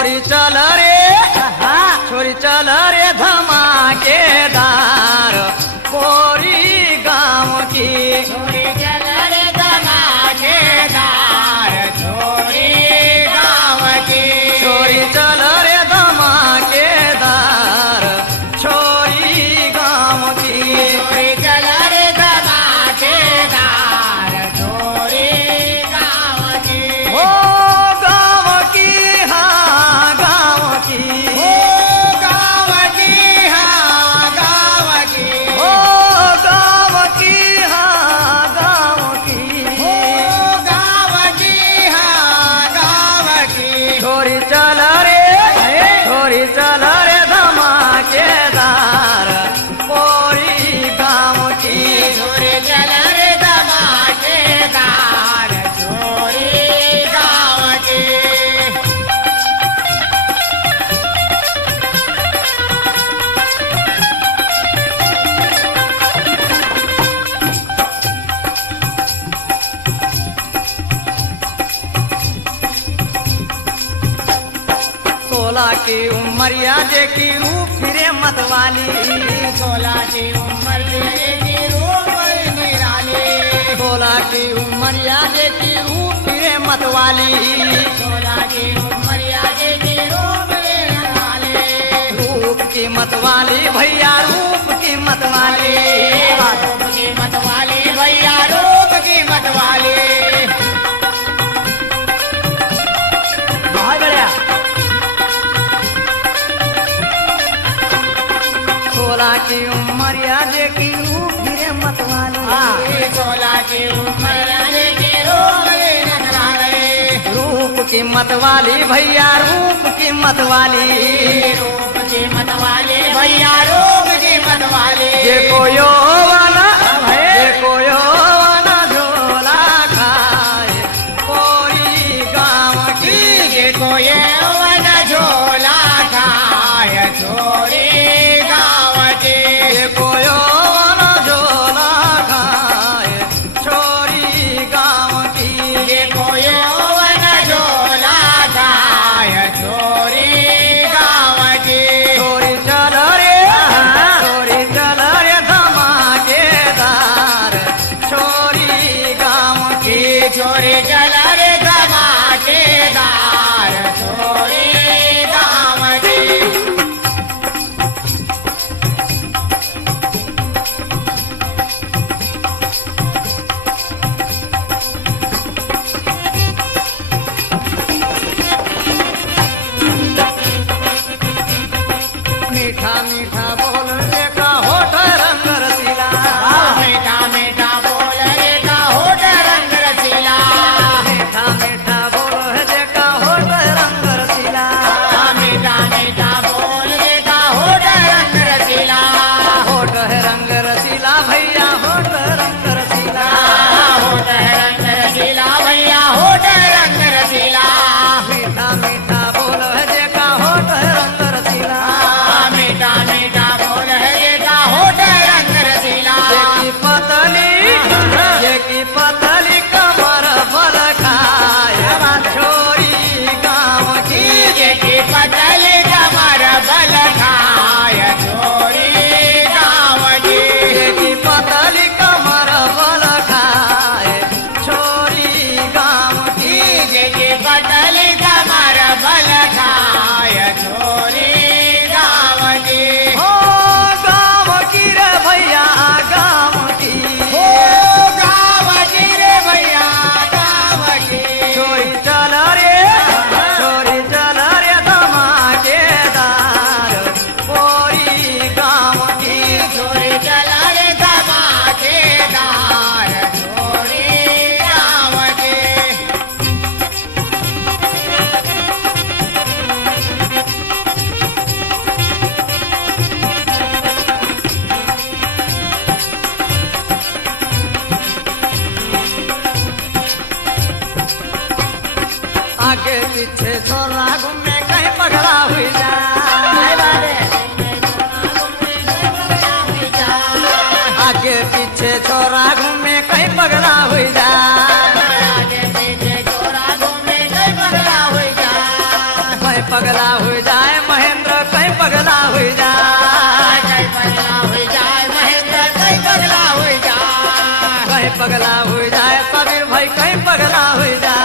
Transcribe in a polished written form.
छोरी चल रे छोरी चल रे धमाकेदार कोरी गाँव की छोरी चल रे धमाकेदार छोरी गाँव की छोरी चल रे धमाकेदार छोरी गाँव की छोरी चल रे धमाकेदार छोरी गाँव की हो गाँव की हाँ गाँव की हो गाँव की हाँ गाँव की हो गाँव की हाँ गाँव की हो गाँव की हाँ गाँव की छोरी चल रे छोरी चल रे धमाकेदार कोरी गाँव की छोरी चल रे धमाकेदार छोरी गाँव की सोलह की उमरिया जे की रूप फिरे मतवाली 16 की उम्र की रूप निराली 16 की उमरिया जे की रूप फिरे मतवाली 16 की उम्र की रूप निराली रूप की मतवाली भैया रूप की मतवाली रूप की मतवाली भैया रूप की मतवाली बहुत बढ़िया 16 की उमरिया जे की रूप फिरे मतवाली 16 की उम्र की रूप निराली रूप की मतवाली भैया रूप की मतवाली रूप की मतवाली भैया रूप की मतवाली जे को यौवन झोला खाए कोरी गाँव की जे को यौवन झोला खाय छोरी गाँव की जे को यौवन झोला खाए छोरी गाँव की जे को यौवन झोला खाय छोरी गाँव की छोरी चल रे धमाकेदार छोरी गाँव की छोरी चल रे धमाकेदार छोरी गाँव की मीठा मीठा बोल रे का होठ रंग रसीला मीठा मीठा बोल रे का होठ रंग रसीला मीठा मीठा बोल रे का होठ रंग रसीला मीठा मीठा बोल रे का होठ रंग रसीला होठ है रंग रसीला भैया होठ रंग रसीला होठ रंग रसीला भैया होठ रंग रसीला मीठा मीठा बोल रे का होठ रंग रसीला मीठा मीठा बोल रे का होठ रंग रसीला ये की पतली कमर बल खाए छोरी गाँव की जे की पतल कमर बल खाय छोरी गाँव की ये की पतली कमर बल खाए छोरी गाँव की जे की पतल कमर बल खाय छोरी गाँव की हो गाँव की रे भैया गाँव की हो गाँव की रे भैया गाँव की छोरी चल रे धमाकेदार कोरी गाँव की छोरी चल रे धमाकेदार छोरी गाँव की आगे पीछे छोरा घूमे कहीं पगला हुई जा आगे पीछे छोरा घूमे कहीं पगला हुई जा आगे पीछे छोरा घूमे कहीं पगला हुई जा पगला हो जाए महेंद्र कहीं पगला हो जाए कहीं पगला हो जाए महेंद्र कहीं पगला हो जाए कहीं पगला हो जाए कबीर भाई कहीं पगला हो जाए